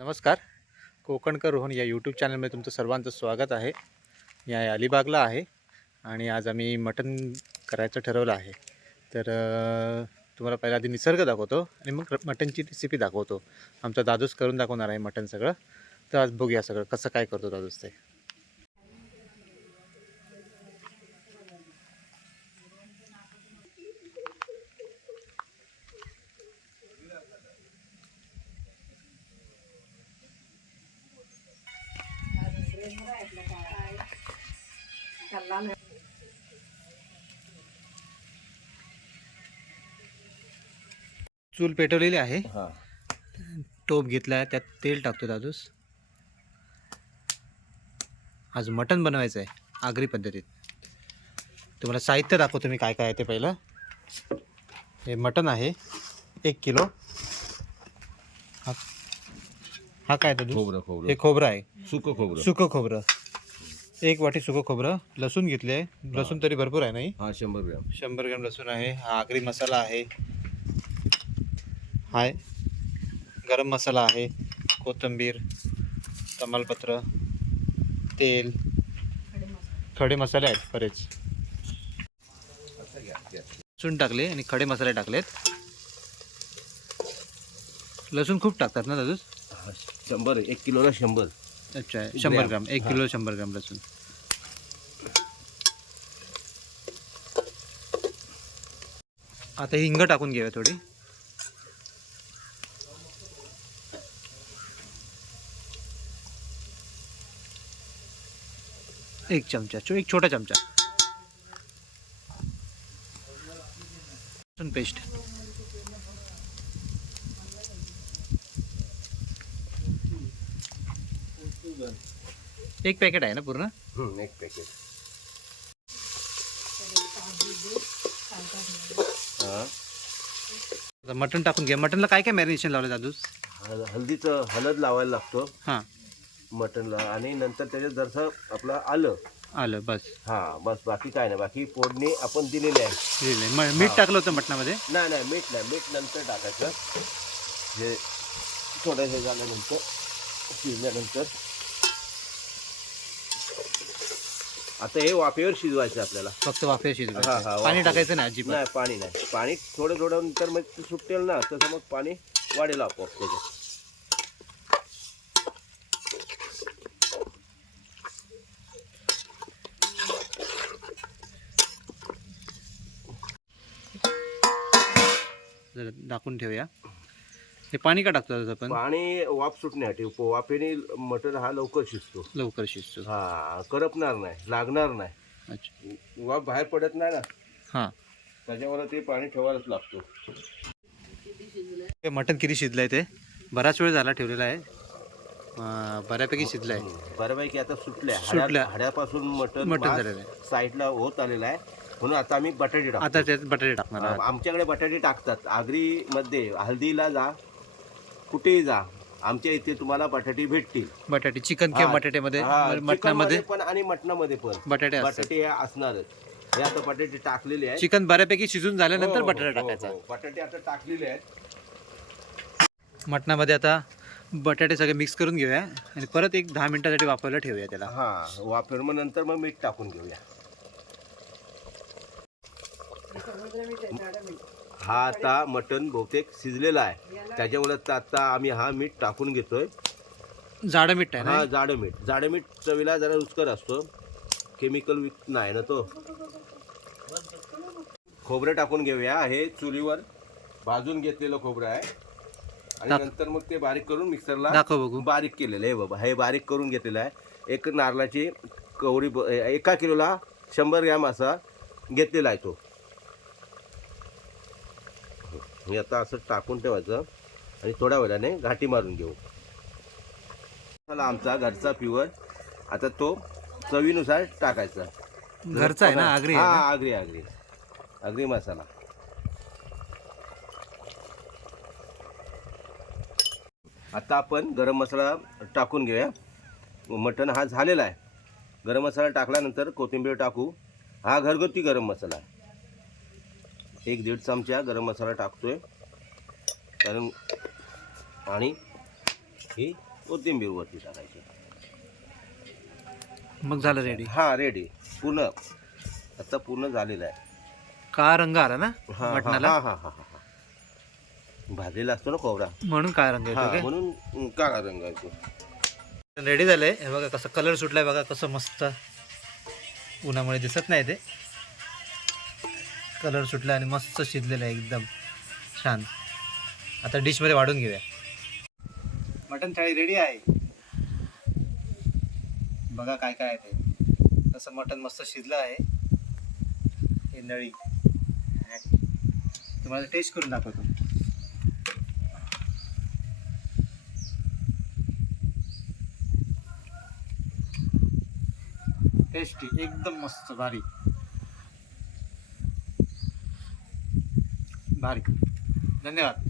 नमस्कार. कोकणकर रोहन या यूट्यूब चॅनलमध्ये तुमचं सर्वांचं स्वागत आहे. मी आहे अलिबागला आहे आणि आज आम्ही मटण करायचं ठरवलं आहे. तर तुम्हाला पहिला आधी निसर्ग दाखवतो आणि मग मटणची रेसिपी दाखवतो. आमचा दादूस करून दाखवणार आहे मटण सगळं. तर आज बघूया सगळं कसं काय करतो दादूस ते. चूल पेटवलेली आहे. हा. टोप घेतला त्यात तेल टाकतो दादूस. आज मटण बनवायचं आहे आगरी पद्धतीत. तुम्हाला साहित्य दाखवतो मी काय काय आहे ते पहिलं. हे मटण आहे एक किलो. हा. हा काय दादू खोबरं हे खोबरं खोबरं आहे. सुकं खोबरं. सुकं खोबरं. एक वाटी सुकं खोबरं लसूण घेतले आहे. लसूण तरी भरपूर आहे नाही? हा शंभर ग्रॅम. शंभर ग्रॅम लसूण आहे. हा आगरी मसाला आहे. हाय. गरम मसाला आहे. कोथिंबीर तमालपत्र तेल. खडे मसाले आहेत बरेच. लसूण टाकले आणि खडे मसाले टाकलेत. लसूण खूप टाकतात ना दादूस? शंभर एक किलोला शंभर. अच्छा शंभर ग्रॅम. एक. किलो शंभर ग्राम लसूण आता हिंग टाकून घेऊया थोडी एक चमचा एक छोटा चमचा पेस्ट एक पॅकेट आहे ना पूर्ण? हम्म, एक पॅकेट हा. आता मटण टाकून घ्या मटणला काय काय मॅरिनेशन लावलं दादूस? हल- हल्दीचं हळद लावायला लागतो. हां. मटनला आणि नंतर त्याच्यात जरसं आपलं आलं. आलं बस. हा बस. बाकी काय नाही. बाकी फोडणी आपण दिलेली आहे. म- मीठ टाकलं होतं मटणामध्ये? नाही नाही. मीठ नाही. मीठ नंतर टाकायचं. हे थोडं हे झाल्यानंतर शिजल्यानंतर आता हे वाफेवर शिजवायचं आपल्याला. फक्त वाफे हा, शिजवायचं हा, पाणी वाफे. टाकायचं नाही अजिबात. नाही पाणी नाही. पाणी थोडं थोडं नंतर मग ते सुटेल ना तसं मग पाणी वाढेल आपोआप त्याच्यात जरा दाखवून ठेवूया. हे पाणी का टाकतो आपण? पाणी वाफ सुटण्यासाठी वाफेने मटण हा लवकर शिजतो. लवकर शिजतो. हा करपणार नाही लागणार नाही. अच्छा. वाफ बाहेर पडत नाही ना? हां. त्याच्यावर ते पाणी ठेवायलाच लागतो. हे मटण किती शिजलं आहे ते? बराच वेळ झाला ठेवलेला आहे. अं, बऱ्यापैकी शिजलं आहे बऱ्यापैकी आता सुटल्या. सुटल्या. हाड्या- हाड्यापासून मटण मटण झालेलं आहे. साईडला होत आलेला आहे. म्हणून आता आम्ही बटाटे टाकतो. आता त्यात बटाटे टाकणार आहात. आमच्याकडे बटाटे टाकतात. आगरीमध्ये हल्दीला जा. कुठेही जा. आमच्या इथे तुम्हाला बटाटे भेटतील. बटाटे चिकन किंवा हा, बटाट्यामध्ये हा, मटणामध्ये चिकनमध्ये पण आणि मटणामध्ये पण. बटाटे असतात. बटाटे हे असणारच. हे आता बटाटे टाकलेले आहेत. चिकन बऱ्यापैकी शिजून झाल्यानंतर हो, हो, बटाटा हो, टाकायचा. हो. बटाटे आता टाकलेले आहेत. मटणामध्ये आता बटाटे सगळे मिक्स करून घेऊया आणि परत एक दहा मिनिटासाठी वापरायला ठेवूया त्याला. हा वाफेर मग नंतर मग मीठ टाकून घेऊया. हा आता मटण बहुतेक शिजलेला आहे. त्याच्यामुळे आता आम्ही हा मीठ टाकून घेतोय. जाडं मीठ आहे हा ना जाडं मीठ. जाडं मीठ चवीला जरा रुचकर असतो. केमिकल युक्त नाही ना तो. खोबरं टाकून घेऊया. हे चुलीवर भाजून घेतलेलं खोबरं आहे. आणि टाक. नंतर मग ते बारीक करून मिक्सरला दाखव बघू. बारीक केलेलं आहे बाबा. हे बारीक करून घेतलेलं आहे. एक नारळाची कवडी ब- एका किलोला शंभर ग्रॅम असा घेतलेला आहे तो. हे आता असं टाकून ठेवायचं. आणि थोड्या वेळाने घाटी मारून घेऊ. मसाला आमचा घरचा प्युअर आता तो चवीनुसार टाकायचा. घरचा आहे ना? आगरी हा? आगरी आगरी. आगरी मसाला. आता आपण गरम मसाला टाकून घेऊया. मटण हा झालेला आहे. गरम मसाला टाकल्यानंतर कोथिंबीर टाकू. हा घरगुती गरम मसाला. आहे एक दीड चमचा गरम मसाला टाकतोय. कारण आणि ही कोथिंबीर वरती टाकायची. मग झालं रेडी हा रेडी पूर्ण. आता पूर्ण झालेलं आहे. का रंग आला ना? हा हा मटणाला? हा हा भाजलेला असतो ना कोवरा म्हणून काय रंग येतो काय? म्हणून काळा रंग आहे तो रेडी झालंय. हे बघा कसं कलर सुटलाय बघा कसं मस्त उन्हामुळे दिसत नाही ते. कलर सुटला आणि मस्त शिजलेलं आहे एकदम छान. आता डिशमध्ये वाढून घेऊया. मटन थाळी रेडी आहे. बघा काय काय आहे ते. तसं मटन मस्त शिजलं आहे. हे नळी. तुम्हाला टेस्ट करून दाखवतो. टेस्टी एकदम मस्त भारी. भारी. धन्यवाद.